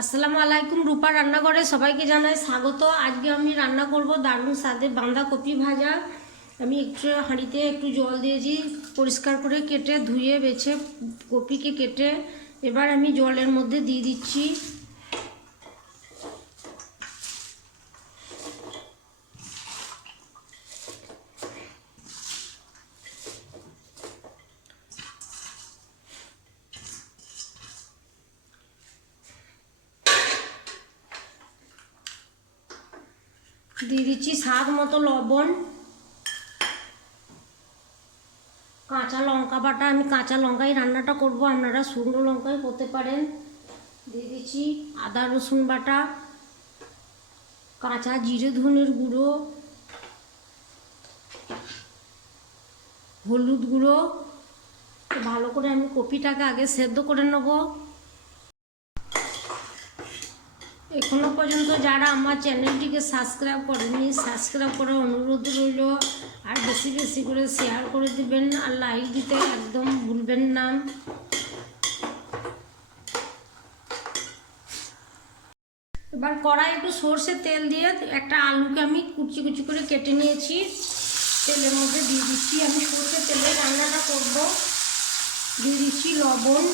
আসসালামু আলাইকুম। রূপা রান্নাঘরে সবাইকে জানাই স্বাগত। আজকে আমি রান্না করব দারুণ স্বাদের বাঁধাকপি ভাজা। আমি একটু হাঁড়িতে একটু জল দিয়েছি, পরিষ্কার করে কেটে ধুয়ে বেছে কপিকে কেটে এবার আমি জলের মধ্যে দিয়ে দিচ্ছি। দিয়ে দিচ্ছি স্বাদ মতো লবণ, কাঁচা লঙ্কা বাটা। আমি কাঁচা লঙ্কায় রান্নাটা করব, আপনারা শুকনো লঙ্কায় করতে পারেন। দিয়ে দিচ্ছি আদা রসুন বাটা, কাঁচা জিরে ধনের গুঁড়ো, হলুদ গুঁড়ো। ভালো করে আমি কপিটাকে আগে সেদ্ধ করে নেব। এখনো পর্যন্ত যারা আমার চ্যানেলটিকে সাবস্ক্রাইব করেনি, সাবস্ক্রাইব করার অনুরোধ রইল। আর বেশি বেশি করে শেয়ার করে দিবেন, আর লাইক দিতে একদম ভুলবেন না। এবার কড়াই একটু সর্ষে তেল দিয়ে একটা আলুকে আমি কুচি কুচি করে কেটে নিয়েছি, তেলের মধ্যে দিয়ে দিচ্ছি। আমি সর্ষে তেলে রান্নাটা করব। দিয়ে দিচ্ছি লবণ,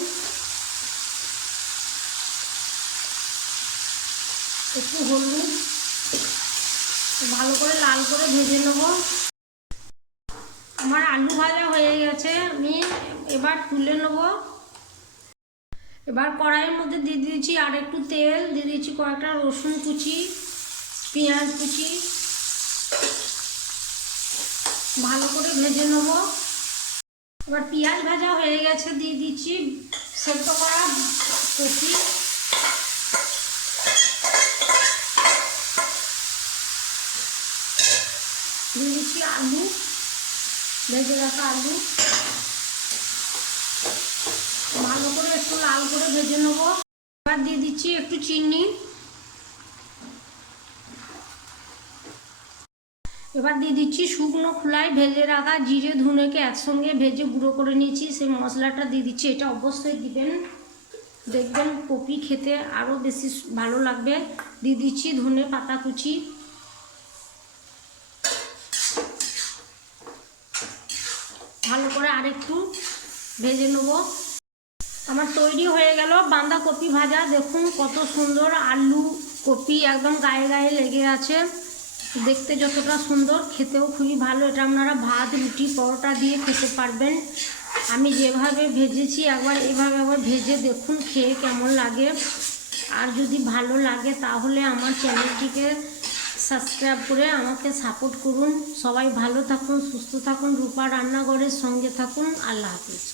একটু হলুদ, ভালো করে লাল করে ভেজে নেব। আমার আলু ভাজা হয়ে গেছে, আমি এবার তুলে নেব। এবার কড়াইয়ের মধ্যে দিয়ে দিয়েছি আর একটু তেল, দিয়ে দিয়েছি কয়েকটা রসুন কুচি, পেঁয়াজ কুচি, ভালো করে ভেজে নেব। এবার পেঁয়াজ ভাজা হয়ে গেছে, দিয়ে দিচ্ছি সেদ্ধ করা কপি। দিয়ে দিচ্ছি আলু, ভেজে রাখা আলু, ভালো করে একটু লাল করে ভেজে নেব। এবার দিয়ে দিচ্ছি একটু চিনি। এবার দিয়ে দিচ্ছি শুকনো খোলায় ভেজে রাখা জিরে ধনেকে একসঙ্গে ভেজে গুঁড়ো করে নিয়েছি, সেই মশলাটা দিয়ে দিচ্ছি। এটা অবশ্যই দিবেন, দেখবেন কপি খেতে আরও বেশি ভালো লাগবে। দিয়ে দিচ্ছি ধনে পাতা কুচি, ভালো করে আরেকটু ভেজে নেব। আমার তৈরি হয়ে গেল বাঁধাকপি ভাজা। দেখুন কত সুন্দর, আলু কপি একদম গায়ে গায়ে লেগে আছে। দেখতে যতটা সুন্দর, খেতেও খুবই ভালো। এটা আপনারা ভাত, রুটি, পরোটা দিয়ে খেতে পারবেন। আমি যেভাবে ভেজেছি একবার এভাবে আবার ভেজে দেখুন, খেয়ে কেমন লাগে। আর যদি ভালো লাগে তাহলে আমার চ্যানেলটিকে সাবস্ক্রাইব করে আমাকে সাপোর্ট করুন। সবাই ভালো থাকুন, সুস্থ থাকুন, রূপা রান্নাঘরের সঙ্গে থাকুন। আল্লাহ হাফিজ।